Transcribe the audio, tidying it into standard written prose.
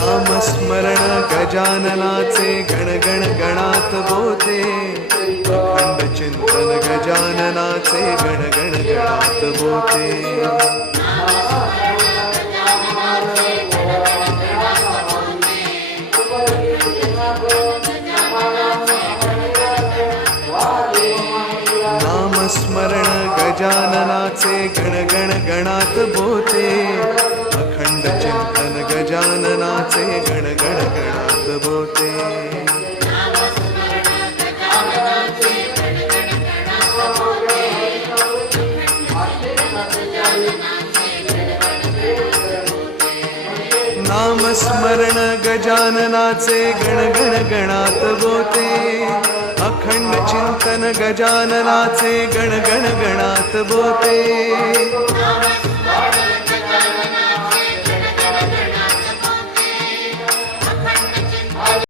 नामस्मरण गजाननाचे गणगण गणात बोते, अखंड चिंतन गजाननाचे गणगण गणात बोते. नामस्मरण गजाननाचे गणगण गणात बोते, अखंड चिंतन गजाननाचे गणगण गणात बोते. नामस्मरण गजाननाचे गणगण गणात बोते, अखंड चिंतन गजाननाचे गणगण गणात बोते.